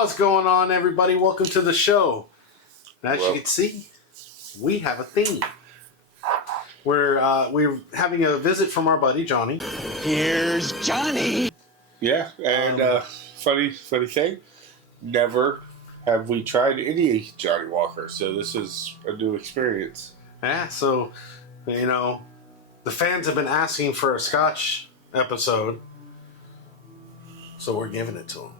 What's going on, everybody? Welcome to the show. As you can see, we have a theme. We're having a visit from our buddy Johnny. Here's Johnny. Yeah, and funny thing, never have we tried any Johnny Walker, so this is a new experience. Yeah, so the fans have been asking for a Scotch episode, so we're giving it to them.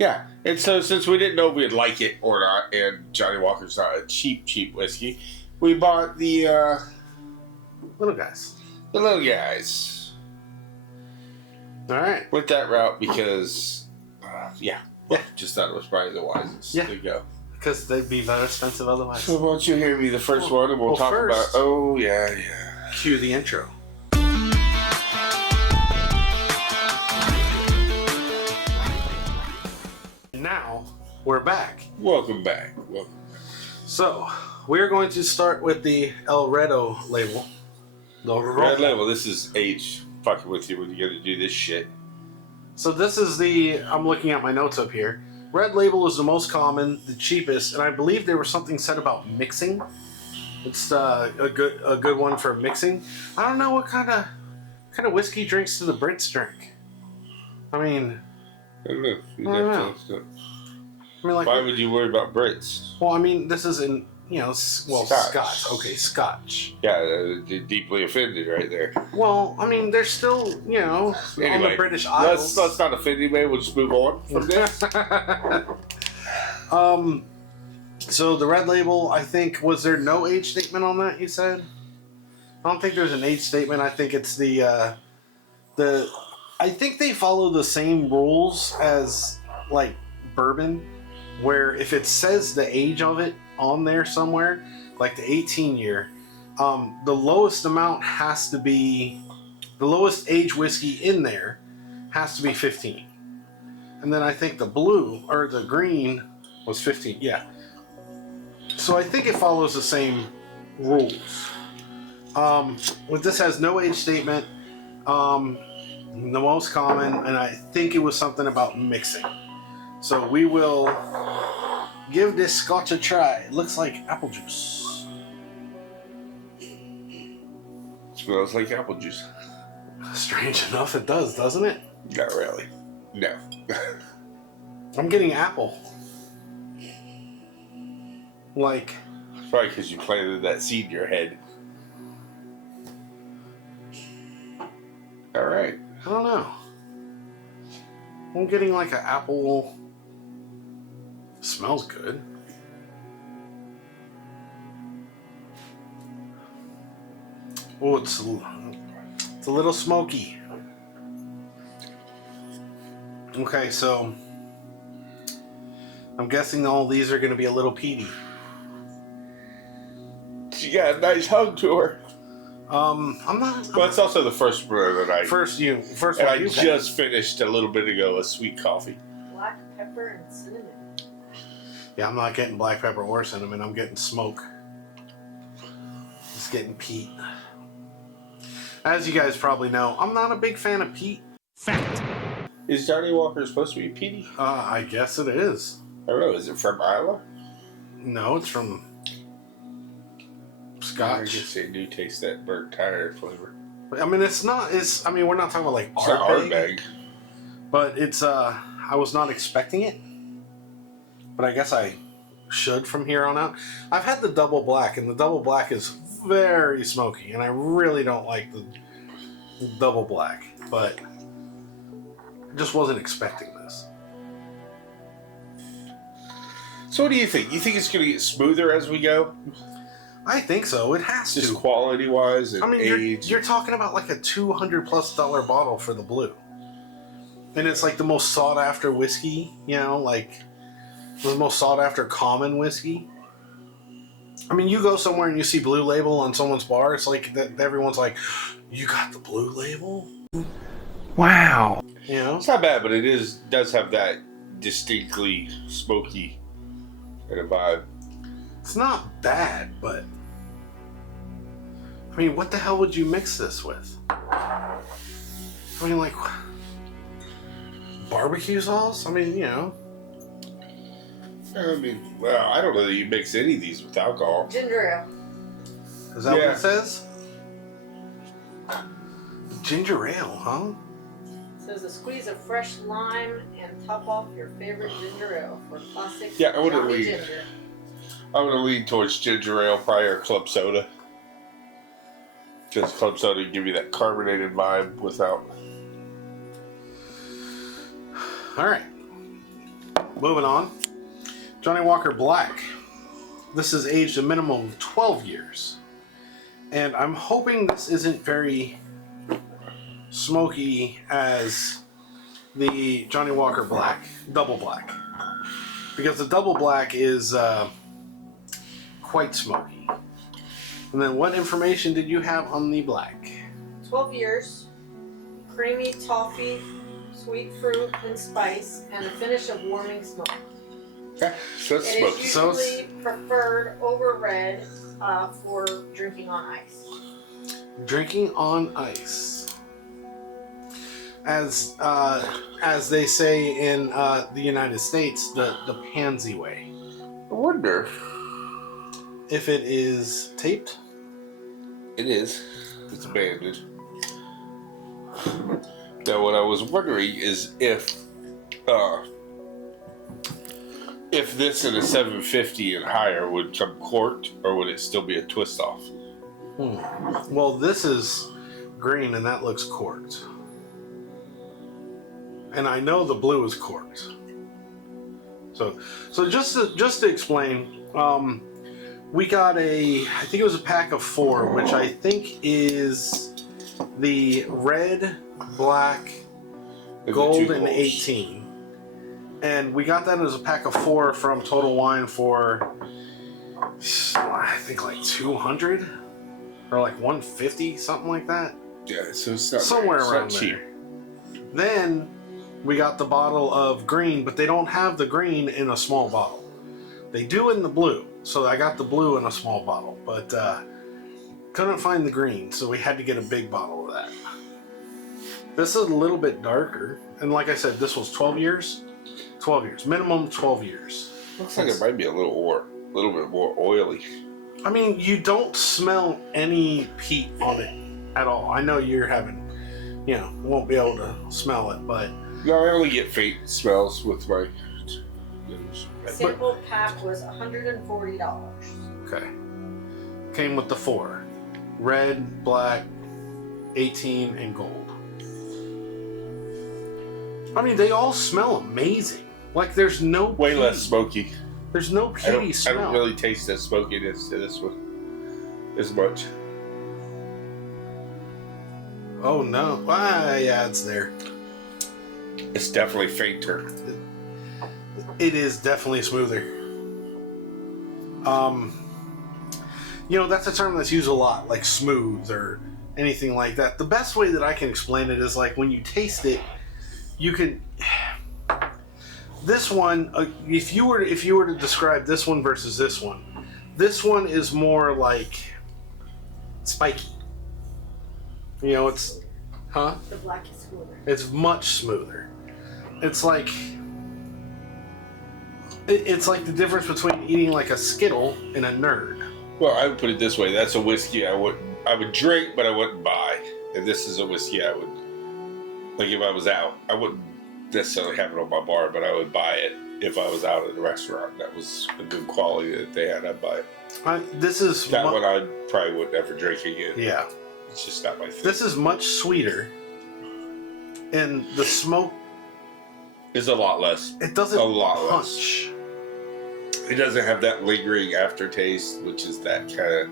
Yeah, and so since we didn't know if we'd like it or not, and Johnny Walker's not a cheap whiskey, we bought the little guys. The little guys. All right. Went that route because, just thought it was probably the wisest to go. Because they'd be very expensive otherwise. So why don't you hear me the first one, and we'll talk first, about. Oh yeah. Cue the intro. Now we're back. Welcome back. So we're going to start with the El Redo label. The red label. This is age fucking with you when you got to do this shit. So this is I'm looking at my notes up here. Red label is the most common, the cheapest, and I believe there was something said about mixing. It's a good one for mixing. I don't know what kind of whiskey drinks do the Brits drink. I mean, I don't know. Why would you worry about Brits? Well, I mean, this is Scotch. Okay, Scotch. Yeah, deeply offended right there. Well, I mean, they're still, on the British Isles. Let's not offend anybody. We'll just move on from this. So the red label, I think, was there no age statement on that, you said? I don't think there's an age statement. I think it's I think they follow the same rules as, like, bourbon, where if it says the age of it on there somewhere, like the 18-year, the lowest age whiskey in there has to be 15. And then I think the blue, or the green, was 15, yeah. So I think it follows the same rules. But this has no age statement, the most common, and I think it was something about mixing. So we will give this Scotch a try. It looks like apple juice. Smells like apple juice. Strange enough, it does, doesn't it? Not really. No. I'm getting apple. Like. It's probably because you planted that seed in your head. All right. I don't know. I'm getting like an apple. Smells good. Oh, it's a little smoky. Okay, so I'm guessing all these are going to be a little peaty. She got a nice hug to her. I'm not. Well, it's also the first brew of the night. First one. And I just finished a little bit ago a sweet coffee. Black pepper and cinnamon. Yeah, I'm not getting black pepper or cinnamon. I'm getting smoke. Just getting peat. As you guys probably know, I'm not a big fan of peat. Fact. Is Johnny Walker supposed to be peaty? I guess it is. I don't know. Is it from Iowa? No, it's from Scotch. I guess they do taste that burnt tire flavor. I mean, it's not. We're not talking about like It's not Ardbeg. But it's. I was not expecting it, but I guess I should from here on out. I've had the double black, and the double black is very smoky, and I really don't like the double black. But I just wasn't expecting this. So what do you think? You think it's going to get smoother as we go? I think so. It has to. Just quality-wise and age. You're talking about like a $200+ bottle for the blue. And it's like the most sought-after whiskey, like the most sought-after common whiskey. I mean, you go somewhere and you see Blue Label on someone's bar, it's like that everyone's like, you got the Blue Label? Wow. It's not bad, but it does have that distinctly smoky kind of vibe. It's not bad, but I mean, what the hell would you mix this with? I mean, like barbecue sauce? I mean, I mean, well, I don't know that you mix any of these with alcohol. Ginger ale. Is that what Yeah. it says? Ginger ale, huh? It says a squeeze of fresh lime and top off your favorite ginger ale for classic Yeah, I wouldn't Johnny leave. Ginger. I'm going to lean towards ginger ale, probably, or club soda. Because club soda give you that carbonated vibe without. All right. Moving on. Johnny Walker Black. This is aged a minimum of 12 years. And I'm hoping this isn't very smoky as the Johnny Walker Black, double black. Because the double black is quite smoky. And then what information did you have on the black? 12 years, creamy toffee, sweet fruit and spice, and a finish of warming smoke. Yeah, so it's It smoky. is So usually preferred over red for drinking on ice. Drinking on ice. As they say in the United States, the pansy way. I wonder. If it is taped, It is. It's banded. Now, what I was wondering is if this in a 750 and higher would come corked, or would it still be a twist off? well, this is green and that looks corked. And I know the blue is corked. So just to explain, we got I think it was a pack of 4, which I think is the red, black, And the gold, two and golds. 18. And we got that as a pack of 4 from Total Wine for, I think, like 200 or like 150, something like that. Yeah, so it's not Somewhere it's around not cheap. there. Then we got the bottle of green, but they don't have the green in a small bottle. They do in the blue, so I got the blue in a small bottle, but couldn't find the green, so we had to get a big bottle of that. This is a little bit darker, and like I said, this was 12 years. 12 years, minimum 12 years. Looks like it might be a little bit more oily. I mean, you don't smell any peat on it at all. I know you're having, won't be able to smell it, but No, I only get faint smells with my. Sample pack was $140. okay. Came with the 4. Red, black, 18, and gold. I mean, they all smell amazing. Like, there's no Way peat. less smoky. There's no I peaty smell. don't really taste the smokiness to this one as much. Oh, no. Yeah, it's there. It's definitely fainter. It is definitely smoother. That's a term that's used a lot, like smooth or anything like that. The best way that I can explain it is like when you taste it, you can. This one, if you were to describe this one versus this one is more like spiky. It's, huh? The black is smoother. It's much smoother. It's like. It's like the difference between eating like a Skittle and a Nerd. Well, I would put it this way: that's a whiskey I would drink, but I wouldn't buy. And this is a whiskey I would, like, if I was out, I wouldn't necessarily have it on my bar, but I would buy it if I was out at a restaurant that was a good quality that they had. I'd buy it. This is That one I probably would never drink again. Yeah, It's just not my thing. this is much sweeter, and the smoke Is a lot less. it doesn't A lot less. punch. It doesn't have that lingering aftertaste, which is that kind of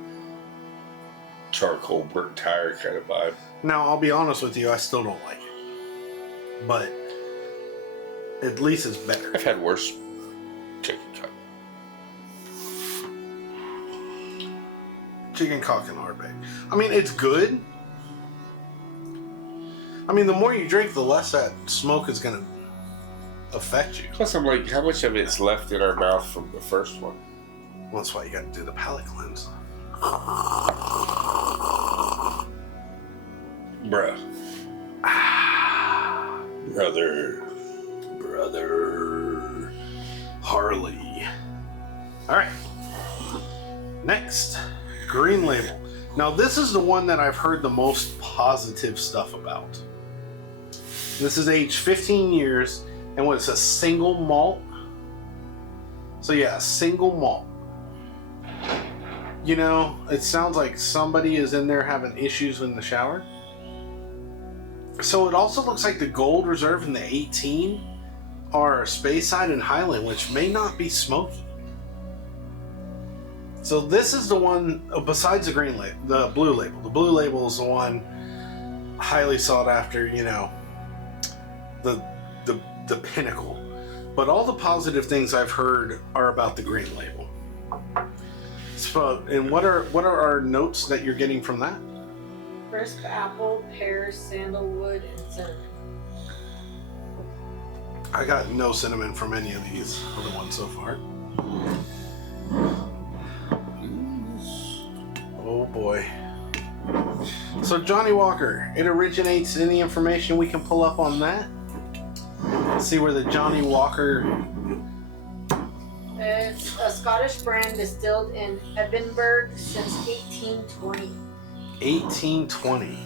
charcoal burnt tire kind of vibe. Now, I'll be honest with you, I still don't like it, but at least it's better. I've had worse chicken cut. Chicken cock and hardback. I mean, it's good. I mean, the more you drink, the less that smoke is gonna affect you. Plus, I'm like, how much of it's left in our mouth from the first one? Well, that's why you got to do the palate cleanse. Bruh. Brother. Harley. All right. Next, Green Label. Now, this is the one that I've heard the most positive stuff about. This is aged 15 years, and what, it's a single malt. So yeah, a single malt. You know, it sounds like somebody is in there having issues in the shower. So it also looks like the Gold Reserve and the 18 are Speyside and Highland, which may not be smoky. So this is the one, besides the green label, the blue label. The blue label is the one highly sought after, you know, the pinnacle. But all the positive things I've heard are about the green label. So, and what are our notes that you're getting from that? Crisp apple, pear, sandalwood, and cinnamon. I got no cinnamon from any of these other ones so far. Oh boy. So Johnny Walker, it originates. Any information we can pull up on that? Let's see where the Johnny Walker. It's a Scottish brand distilled in Edinburgh since 1820. 1820.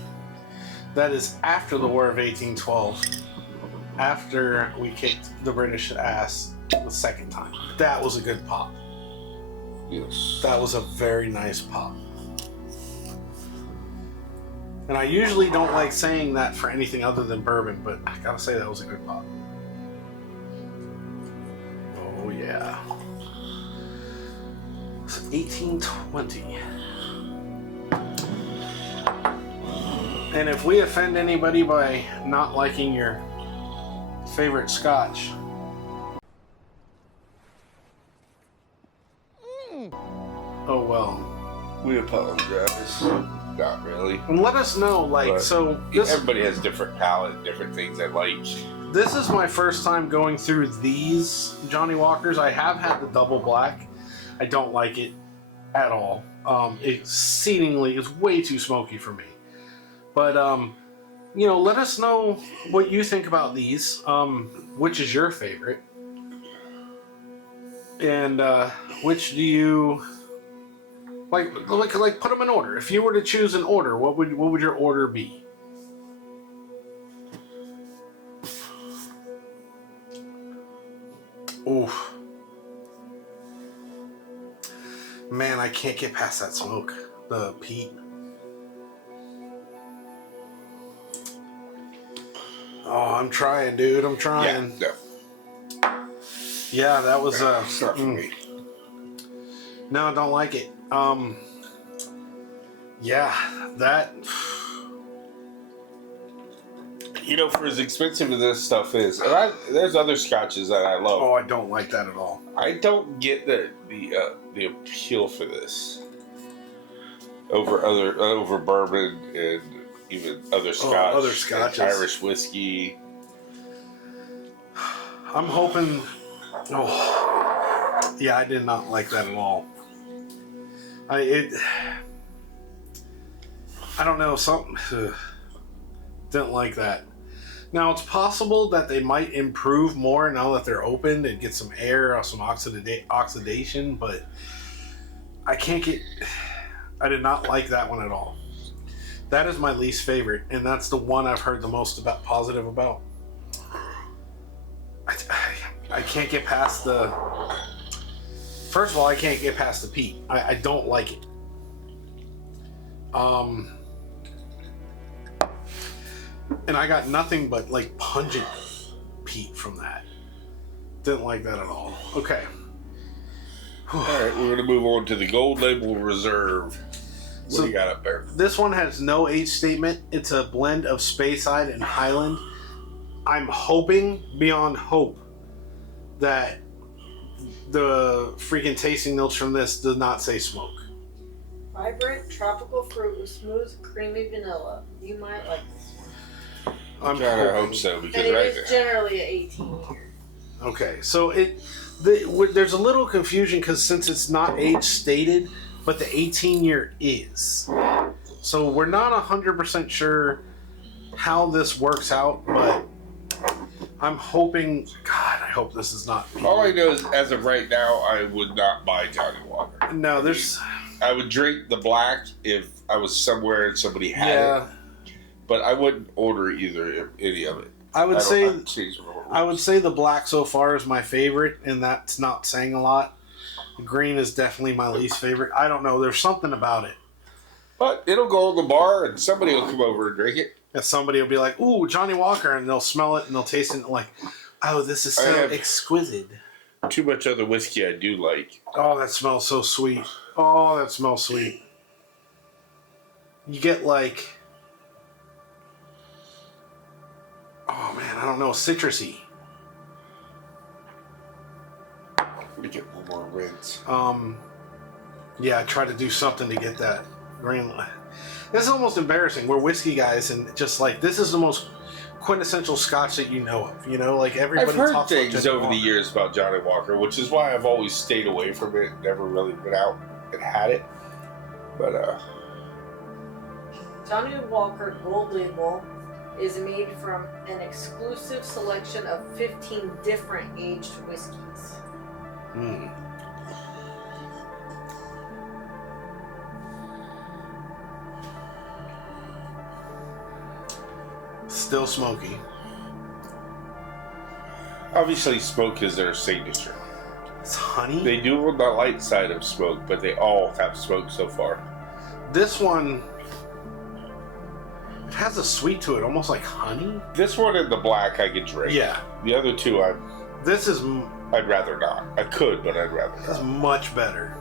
That is after the War of 1812. After we kicked the British ass the second time. That was a good pop. Yes. That was a very nice pop. And I usually don't like saying that for anything other than bourbon, but I gotta say that was a good pop. Oh yeah. It's 1820. And if we offend anybody by not liking your favorite scotch, oh well. We apologize. Not really. And let us know, like, But so this, everybody has different palate, different things they like. this is my first time going through these Johnny Walkers. I have had the double black. I don't like it at all. It exceedingly is way too smoky for me. But you know, let us know what you think about these. Which is your favorite, and which do you like? Put them in order. If you were to choose an order, what would your order be? Oof. Man, I can't get past that smoke. The peat. Oh, I'm trying, dude. I'm trying. Yeah, Yeah, that was it's not for me. No, I don't like it. Yeah, that. You know, for as expensive as this stuff is, and there's other scotches that I love. Oh, I don't like that at all. I don't get the appeal for this over bourbon and even other scotch, other scotches. Irish whiskey. I'm hoping. Oh, yeah, I did not like that at all. I don't know, something. Didn't like that. Now, it's possible that they might improve more now that they're opened and get some air or some oxidation, but I did not like that one at all. That is my least favorite, and that's the one I've heard the most positive about. I can't get past the... First of all, I can't get past the peat. I don't like it. And I got nothing but like pungent peat from that. Didn't like that at all. Okay. All right, we're gonna move on to the Gold Label Reserve. What do you got up there? This one has no age statement. It's a blend of Speyside and Highland. I'm hoping beyond hope that the freaking tasting notes from this does not say smoke. Vibrant tropical fruit with smooth, creamy vanilla. You might like this one. I'm trying to hoping. hope so, because And it right is there. generally 18 years. Okay, so there's a little confusion because since it's not age stated, but the 18 year is. So we're not 100% sure how this works out, but I'm hoping. God, hope this is not. All I know is, as of right now, I would not buy Johnny Walker. No, there's. I would drink the black if I was somewhere and somebody had it, but I wouldn't order any of it. I would say the black so far is my favorite, and that's not saying a lot. The green is definitely my least favorite. I don't know. There's something about it. But it'll go in the bar, and somebody will come over and drink it. And somebody will be like, "Ooh, Johnny Walker," and they'll smell it and they'll taste it and like, "Oh, this is so exquisite." Too much other whiskey I do like. Oh, that smells so sweet. Oh, that smells sweet. You get like, oh man, I don't know, citrusy. Let me get one more rinse. Yeah, I try to do something to get that green. This is almost embarrassing. We're whiskey guys, and just like this is the most quintessential Scotch that you know of. You know, like everybody. I've heard talks things about Johnny over the Walker. years about Johnny Walker, which is why I've always stayed away from it. Never really been out and had it. But Johnny Walker Gold Label is made from an exclusive selection of 15 different aged whiskeys. Mm. Still smoky. obviously, smoke is their signature. It's honey. They do on the light side of smoke, but they all have smoke so far. This one, it has a sweet to it, almost like honey. This one in the black I could drink. Yeah. The other two This is I'd rather not. I could, but I'd rather That's not. much better.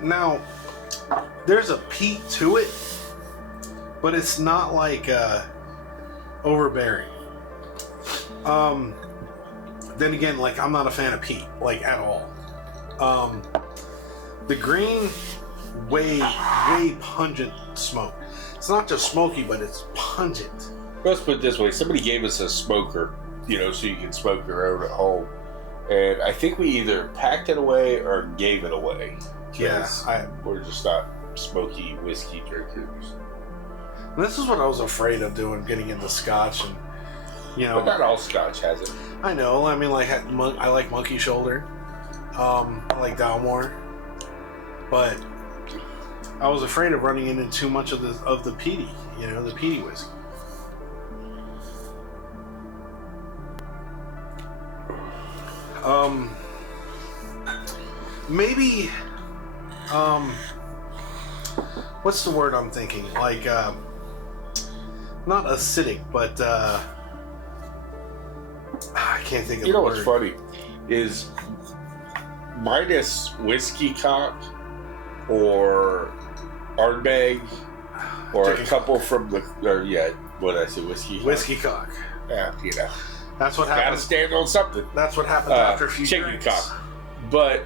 Now, there's a peat to it, but it's not like overbearing. Then again, like I'm not a fan of peat, like at all. The green, way pungent smoke. It's not just smoky, but it's pungent. Let's put it this way. Somebody gave us a smoker, so you can smoke your own at home. And I think we either packed it away or gave it away. We're just not smoky whiskey drinkers. And this is what I was afraid of doing, getting into Scotch, and But not all Scotch has it. I know. I mean, like I like Monkey Shoulder. I like Dalmore, but I was afraid of running into too much of the peaty, the peaty whiskey. Maybe, what's the word I'm thinking? Like, not acidic, but I can't think of the word. What's funny is minus whiskey cock or Ardbeg or a couple from what did I say, whiskey? Whiskey cock. Yeah, That's what gotta happened. stand on something. That's what happened after a few chicken drinks. cock. But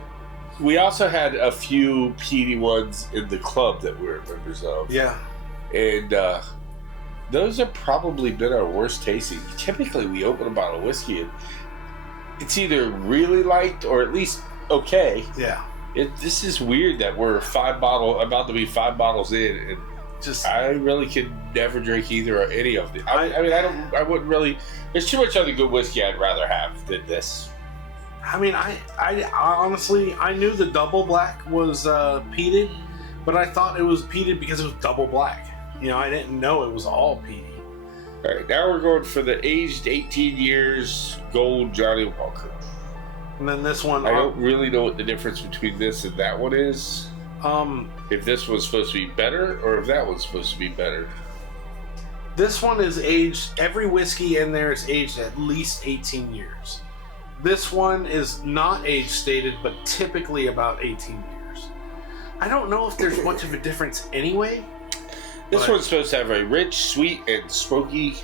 we also had a few peaty ones in the club that we were members of. Yeah. And those have probably been our worst tasting. Typically, we open a bottle of whiskey and it's either really light or at least okay. Yeah. This is weird that we're about to be 5 bottles in, and I really could never drink either or any of them. I wouldn't really. There's too much other good whiskey I'd rather have than this. I mean, I honestly, I knew the double black was peated, but I thought it was peated because it was double black. I didn't know it was all peaty. All right, now we're going for the aged 18 years gold Johnny Walker. And then this one, I don't really know what the difference between this and that one is. If this one's supposed to be better or if that one's supposed to be better. This one is aged, every whiskey in there is aged at least 18 years. This one is not age stated, but typically about 18 years. I don't know if there's much of a difference anyway. This one's supposed to have a rich, sweet, and smoky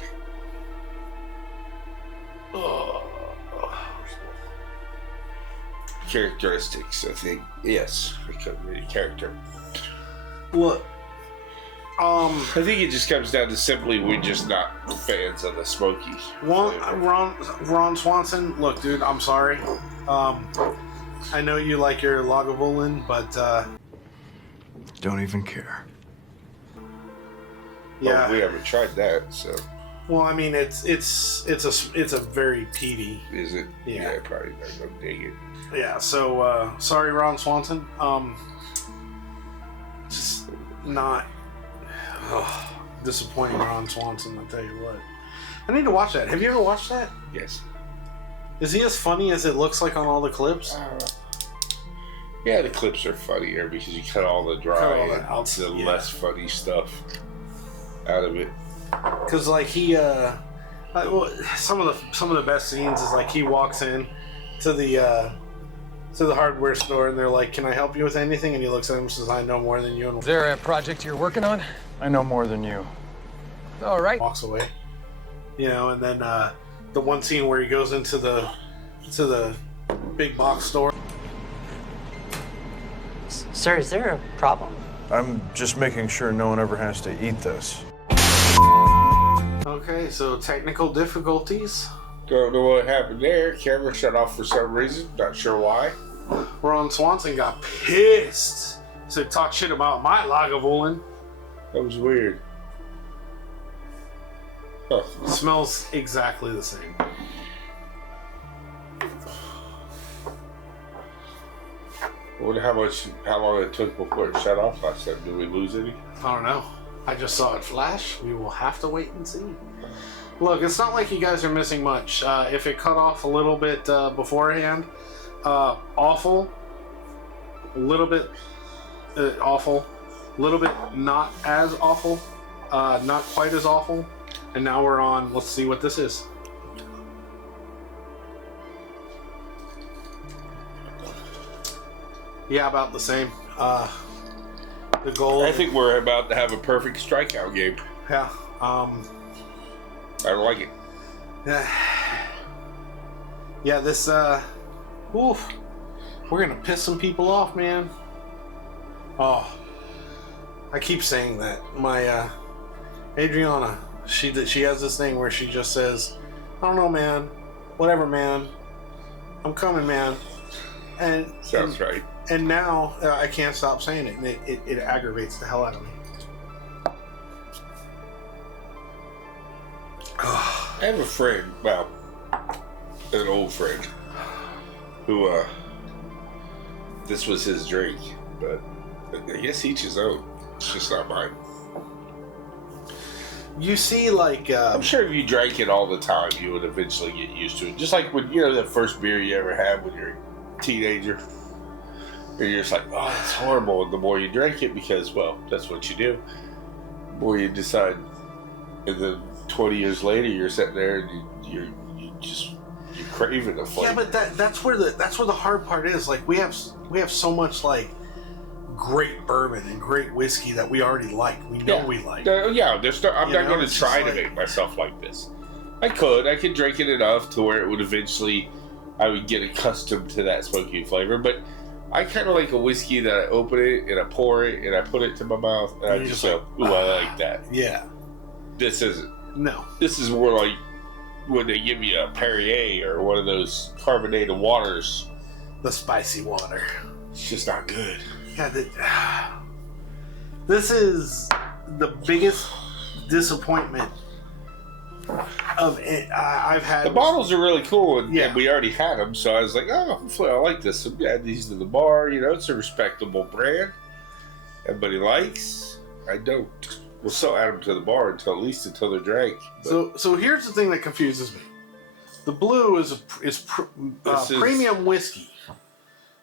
characteristics, I think. Yes, I couldn't read a character. Look, I think it just comes down to simply we're just not fans of the smoky. Ron Swanson, look, dude, I'm sorry. I know you like your Lagavulin, but Don't even care. Yeah. But we haven't tried that, so. Well, I mean, it's a very peaty. Is it? Yeah. Probably not gonna dig it. Yeah. So sorry, Ron Swanson. Just not disappointing, Ron Swanson. I'll tell you what. I need to watch that. Have you ever watched that? Yes. Is he as funny as it looks like on all the clips? Yeah, the clips are funnier because you cut all the dry and less funny stuff out of it. Because like he, some of the best scenes is like he walks in to the hardware store and they're like, "Can I help you with anything?" And he looks at him and says, "I know more than you." And Is there a project you're working on? I know more than you. All right. walks away. You know, and then the one scene where he goes into the big box store. Sir, is there a problem? I'm just making sure no one ever has to eat this. Okay, so technical difficulties. Don't know what happened there. Camera shut off for some reason. Not sure why. Ron Swanson got pissed. Said, "Talk shit about my Lagavulin." That was weird. Huh. Smells exactly the same. I wonder how long it took before it shut off last time. Did we lose any? I don't know. I just saw it flash. We will have to wait and see. Look, it's not like you guys are missing much. If it cut off a little bit beforehand, awful. A little bit awful. A little bit not as awful. Not quite as awful. And now we're on, let's see what this is. Yeah, about the same. The goal. I think we're about to have a perfect strikeout game. Yeah. I don't like it. Yeah, this, oof. We're gonna piss some people off, man. Oh. I keep saying that. My, Adriana, she has this thing where she just says, "I don't know, man. Whatever, man. I'm coming, man." And Sounds right. And now I can't stop saying it, and it aggravates the hell out of me. I have a friend, well, an old friend, who, this was his drink, but I guess each his own. It's just not mine. You see, like... I'm sure if you drank it all the time, you would eventually get used to it. Just like when, that first beer you ever had when you're a teenager. And you're just like, "Oh, it's horrible." And the more you drink it, because, well, that's what you do, the more you decide. And then 20 years later, you're sitting there and you're craving the flavor. Yeah, but that's where the hard part is. Like we have so much like great bourbon and great whiskey that we already like. We know we like. I'm not going to try to make myself like this. I could drink it enough to where it would eventually, I would get accustomed to that smoky flavor, but I kind of like a whiskey that I open it and I pour it and I put it to my mouth and I just go, "Ooh, I like that." Yeah. This isn't. No. This is more like when they give you a Perrier or one of those carbonated waters. The spicy water. It's just not good. Yeah. This is the biggest disappointment of it I've had. The bottles are really cool, and we already had them, so I was like, "Oh, hopefully I like this." So add these to the bar. It's a respectable brand. Everybody likes. I don't. We'll still add them to the bar at least until they're drank. But So here's the thing that confuses me. The blue is premium whiskey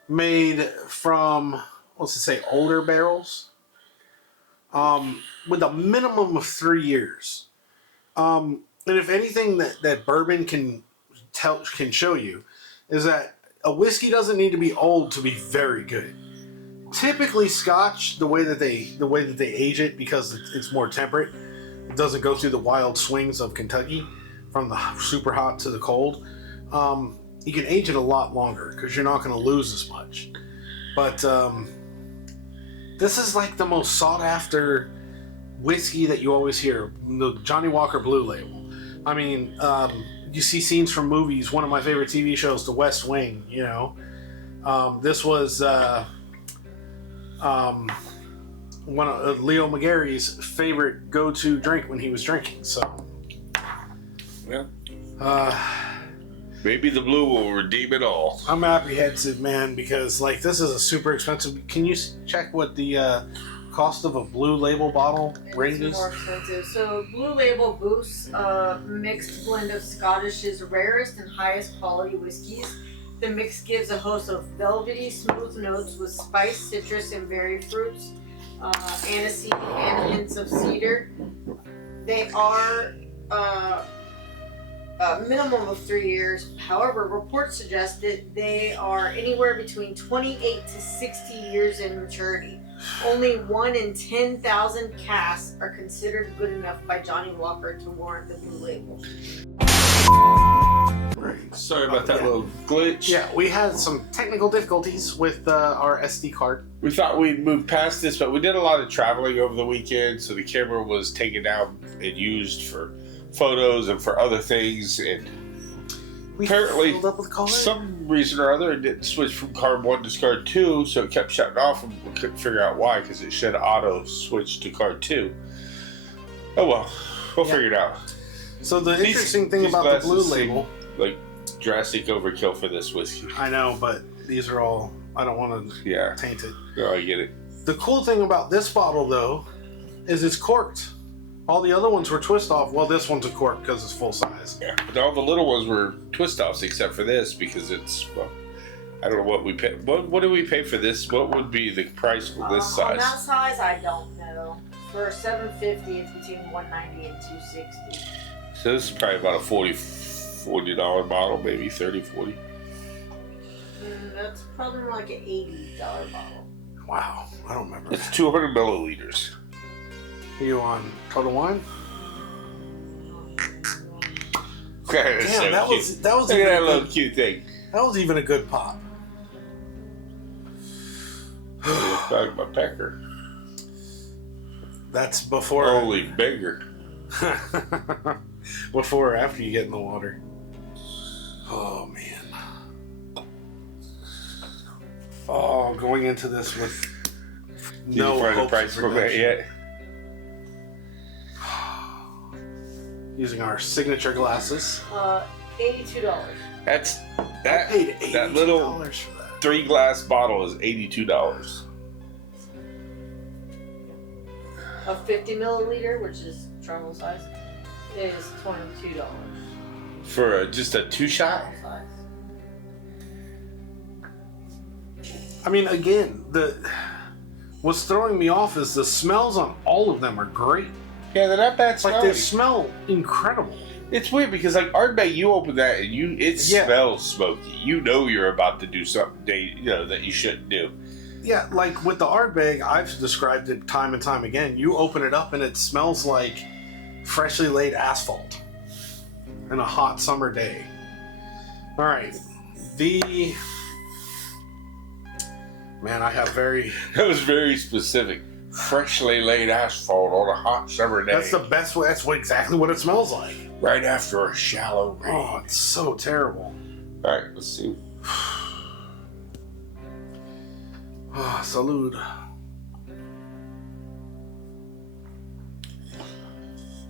made from, let's just say, older barrels, with a minimum of 3 years. And if anything that bourbon can show you is that a whiskey doesn't need to be old to be very good. Typically, Scotch, the way that they age it, because it's more temperate, it doesn't go through the wild swings of Kentucky from the super hot to the cold. You can age it a lot longer because you're not going to lose as much. But this is like the most sought after whiskey that you always hear, the Johnny Walker Blue Label. I mean, you see scenes from movies. One of my favorite TV shows, The West Wing. This was one of Leo McGarry's favorite go-to drink when he was drinking. So, yeah. Maybe the blue will redeem it all. I'm apprehensive, man, because like this is a super expensive. Can you check what the cost of a Blue Label bottle range is? More expensive. So Blue Label boasts a mixed blend of Scottish's rarest and highest quality whiskeys. The mix gives a host of velvety, smooth notes with spice, citrus, and berry fruits, aniseed, and hints of cedar. They are a minimum of 3 years. However, reports suggest that they are anywhere between 28 to 60 years in maturity. Only 1 in 10,000 casks are considered good enough by Johnny Walker to warrant the Blue Label. Sorry about that little glitch. Yeah, we had some technical difficulties with our SD card. We thought we'd move past this, but we did a lot of traveling over the weekend, so the camera was taken out and used for photos and for other things, and We apparently filled up with color. some reason or other it didn't switch from card 1 to card 2, so it kept shutting off, and we couldn't figure out why, because it should auto switch to card 2. Oh well, we'll figure it out. So the interesting thing about the Blue glasses Label, seem like drastic overkill for this whiskey. I know, but these are all, I don't want to Yeah, taint it. no, I get it. The cool thing about this bottle, though, is it's corked. All the other ones were twist off. Well, this one's a cork because it's full size. Yeah, but all the little ones were twist offs except for this because it's, well, I don't know what we pay. What do we pay for this? What would be the price for this On size? that size, I don't know. For $750, it's between $190 and $260. So this is probably about a $40 bottle, maybe 30, 40. That's probably more like an $80 bottle. Wow, I don't remember. It's 200 milliliters. Are you on Total Wine? Damn, Damn, that was Look at even that a little good, cute thing. that was even a good pop. It's like my pecker. That's before. Holy bigger. Before or after you get in the water. Oh man. Oh, going into this with Did no you find the hopes price of for that redemption. yet? Using our signature glasses. $82. That's I paid that $82 little for that. 3-glass bottle is $82. A 50 milliliter, which is travel size, is $22. For just a 2-shot? Travel size. I mean, again, what's throwing me off is the smells on all of them are great. Yeah, they're not bad It's like smelling. they smell incredible. It's weird because like Ardbeg, you open that and it Yeah. smells smoky. You know you're about to do something that you shouldn't do. Yeah, like with the Ardbeg, I've described it time and time again. You open it up and it smells like freshly laid asphalt in a hot summer day. All right, man, I have very. That was very specific. Freshly laid asphalt on a hot summer day. That's the best way. That's exactly what it smells like. Right after a shallow rain. Oh, it's so terrible. All right, let's see. Ah, salud.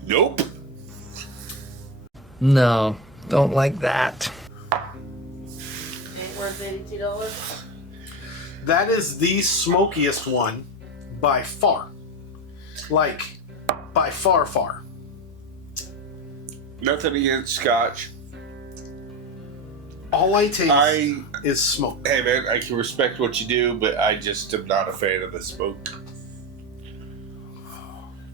Nope. No, don't like that. Ain't worth $82. That is the smokiest one by far. Like, by far. Nothing against Scotch. All I taste is smoke. Hey man, I can respect what you do, but I just am not a fan of the smoke.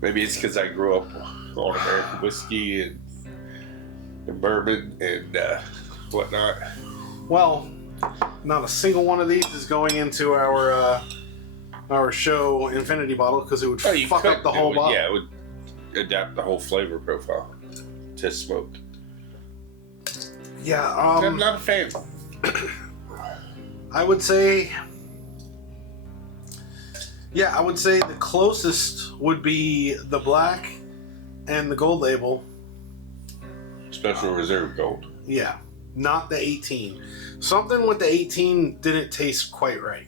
Maybe it's because I grew up on American whiskey and bourbon and whatnot. Well, not a single one of these is going into our show Infinity bottle because it would Oh, you fuck could up the do whole it. bottle. Yeah, it would adapt the whole flavor profile to smoke. Yeah, I'm not a fan. I would say the closest would be the black and the gold label. Special Reserve Gold. Yeah, not the 18. Something with the 18 didn't taste quite right.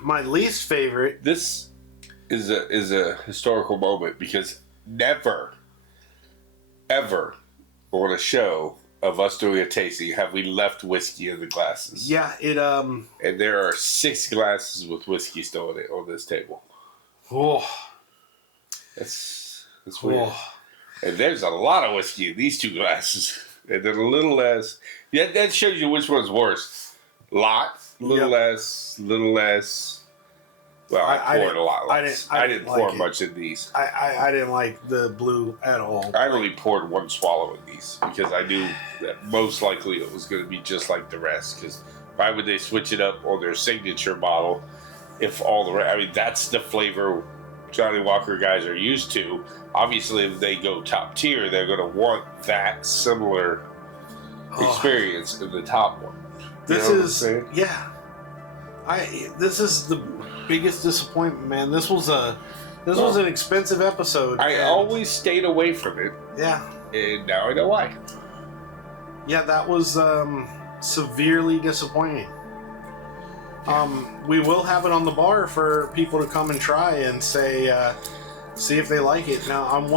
My least favorite. This is a historical moment because never, ever on a show of us doing a tasting have we left whiskey in the glasses. Yeah, and there are 6 glasses with whiskey still in it on this table. Oh, That's weird. oh. And there's a lot of whiskey in these 2 glasses. And then a little less. Yeah, that shows you which one's worse. Little less. Well, I poured a lot less. I didn't pour like much in these. I didn't like the blue at all. I only poured 1 swallow in these because I knew that most likely it was going to be just like the rest. Because why would they switch it up on their signature bottle if all the rest? I mean, that's the flavor Johnny Walker guys are used to. Obviously, if they go top tier, they're going to want that similar experience in the top one. This is the biggest disappointment, man. This was an expensive episode. I always stayed away from it. Yeah. And now I know why. Yeah, that was severely disappointing. We will have it on the bar for people to come and try and say, see if they like it. Now, I'm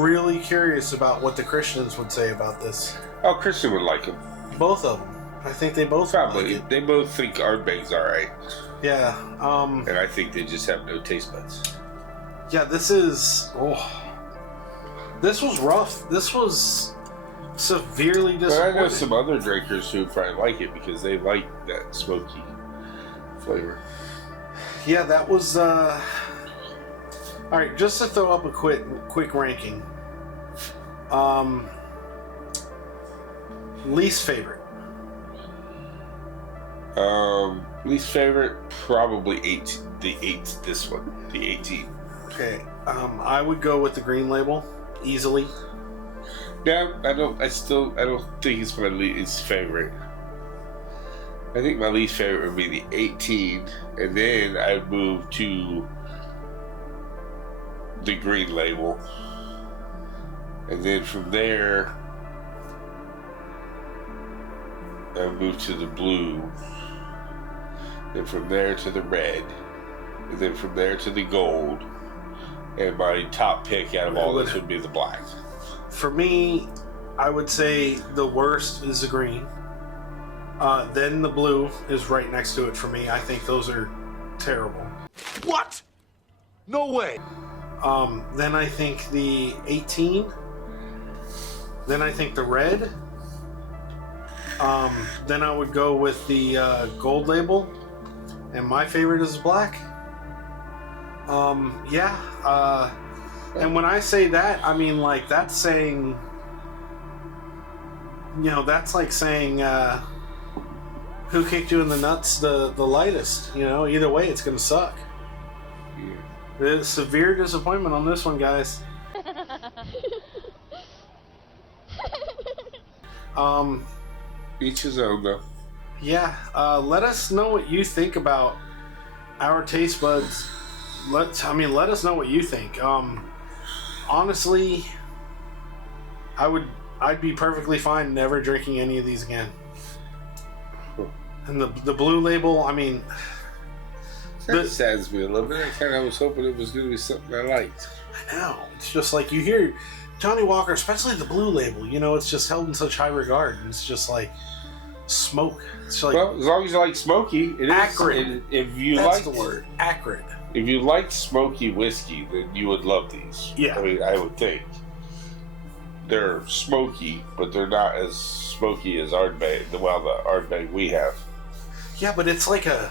really curious about what the Christians would say about this. Oh, Christian would like them. Both of them. I think they both Probably. like it. They both think Ardbeg's alright. Yeah. And I think they just have no taste buds. Yeah, this was rough. This was severely disappointing. But I know some other drinkers who probably like it because they like that smoky flavor. Yeah, that was all right, just to throw up a quick ranking. Least favorite. Least favorite, probably 8. This one. The 18. Okay. I would go with the green label easily. Yeah, I don't think it's my least favorite. I think my least favorite would be the 18, and then I'd move to the green label. And then from there, I'd move to the blue. Then from there to the red. And then from there to the gold. And my top pick out of all this would be the black. For me, I would say the worst is the green. Then the blue is right next to it for me. I think those are terrible. What? No way. Then I think the 18. Then I think the red. Then I would go with the gold label. And my favorite is black. And when I say that, I mean, like, that's saying, that's like saying, who kicked you in the nuts the lightest? Either way, it's going to suck. Yeah. It's severe disappointment on this one, guys. Each his own, though. Yeah, let us know what you think about our taste buds. Let us know what you think. Honestly, I'd be perfectly fine never drinking any of these again. And the blue label, I mean, that saddens me a little bit. I kind of was hoping it was going to be something I liked. I know. It's just like you hear Johnny Walker, especially the blue label. It's just held in such high regard. And it's just like smoke. It's like, well, as long as you like smoky, it acrid. If you That's like the word, acrid. If you like smoky whiskey, then you would love these. Yeah. I mean, I would think. They're smoky, but they're not as smoky as Ardbeg, the Ardbeg we have. Yeah, but it's like the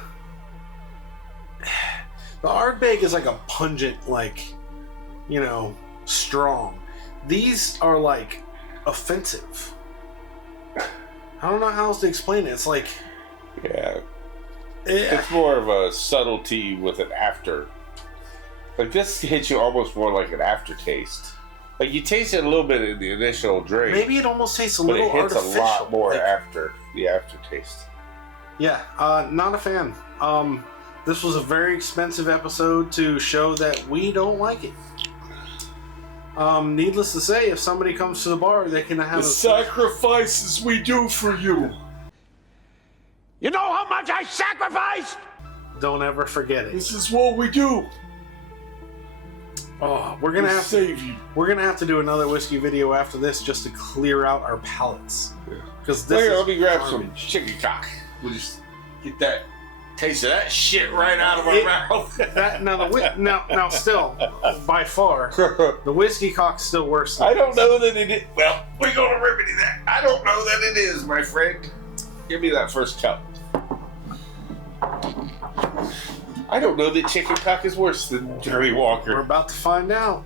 Ardbeg is like a pungent, like, strong. These are like offensive. I don't know how else to explain it. It's like, yeah. It's more of a subtlety with an after. Like, this hits you almost more like an aftertaste. Like, you taste it a little bit in the initial drink. Maybe it almost tastes a little artificial. But it hits a lot more after the aftertaste. Yeah, not a fan. This was a very expensive episode to show that we don't like it. Needless to say, if somebody comes to the bar, they can have the sacrifices we do for you. You know how much I sacrificed? Don't ever forget it. This is what we do. Oh, we're gonna We have save you. We're gonna have to do another whiskey video after this just to clear out our palates. Because Here, this let me grab some garbage. chicken cock. We'll just get that taste of that shit right out of our mouth. That now still by far the whiskey cock's still worse. Than I don't know that it is. Well, we're gonna remedy that. I don't know that it is, my friend. Give me that first cup. I don't know that chicken cock is worse than Johnny We're Walker. about to find out.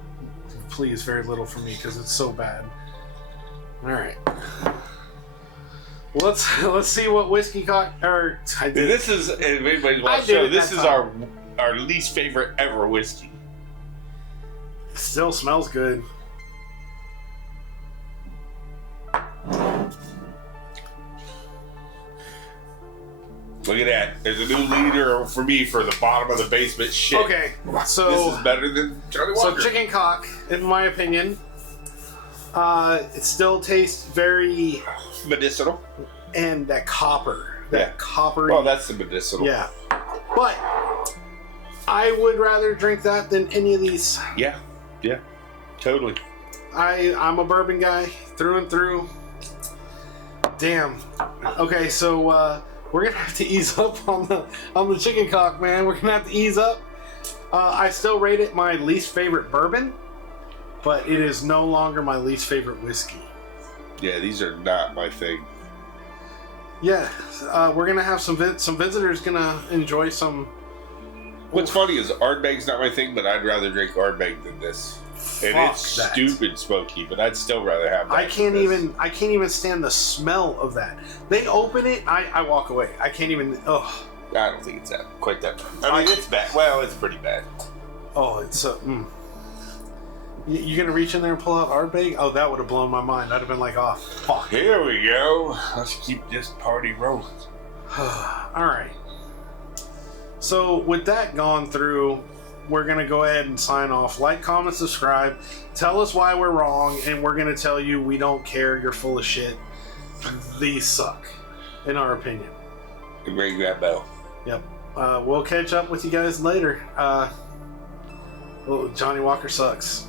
Please, very little for me because it's so bad. All right. Let's see what whiskey cock. Or I did. This is, if anybody's I watched did the show, it this that is time. our least favorite ever whiskey. Still smells good. Look at that. There's a new leader for me for the bottom of the basement shit. Okay, so This is better than Johnny So Walker. chicken cock, in my opinion, it still tastes very Medicinal. and that copper, that Yeah. coppery. Well, that's the medicinal. Yeah, but I would rather drink that than any of these. Yeah. Yeah. Totally. I'm a bourbon guy through and through. Damn. Okay, so we're gonna have to ease up on the chicken cock, man. We're gonna have to ease up. I still rate it my least favorite bourbon, but it is no longer my least favorite whiskey. Yeah, these are not my thing. Yeah, we're gonna have some visitors gonna enjoy some. What's funny is Ardbeg's not my thing, but I'd rather drink Ardbeg than this. And Fuck it's that. stupid smoky, but I'd still rather have that. I can't than this. I can't even stand the smell of that. They open it, I walk away. I can't even. Oh, I don't think it's that quite that bad. I mean, it's bad. Well, it's pretty bad. oh, it's You gonna reach in there and pull out Ardbeg? Oh, that would have blown my mind. I'd have been like, oh, fuck. Here we go. Let's keep this party rolling. All right. So with that gone through, we're gonna go ahead and sign off. Like, comment, subscribe. Tell us why we're wrong, and we're gonna tell you we don't care. You're full of shit. These suck, in our opinion. And ring that bell. Yep. We'll catch up with you guys later. Well, Johnny Walker sucks.